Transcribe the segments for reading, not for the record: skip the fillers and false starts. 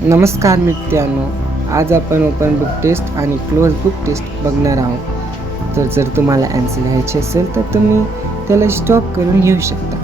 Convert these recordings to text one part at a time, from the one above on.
नमस्कार मित्रांनो, आज आपण ओपन बुक टेस्ट आणि क्लोज बुक टेस्ट बघणार आहोत. तर जर तुम्हाला आन्सर लिहायचे असेल तर तुम्ही त्याला स्टॉप करून घेऊ शकता.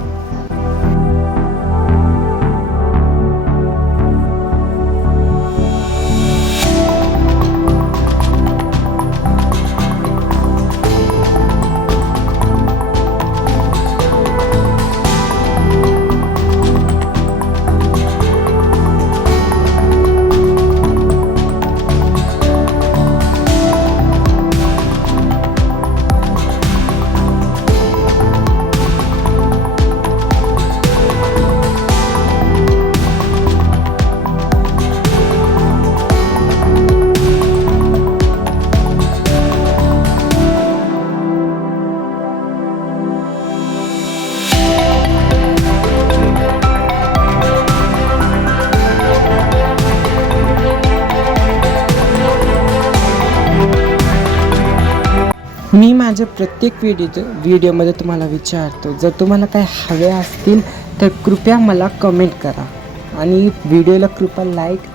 मी माझ्या प्रत्येक व्हिडिओमध्ये तुम्हाला विचारतो, जर तुम्हाला काय हवे असतील तर कृपया मला कमेंट करा आणि व्हिडिओला कृपया like.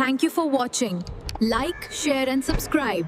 Thank you for watching. Like, share and subscribe.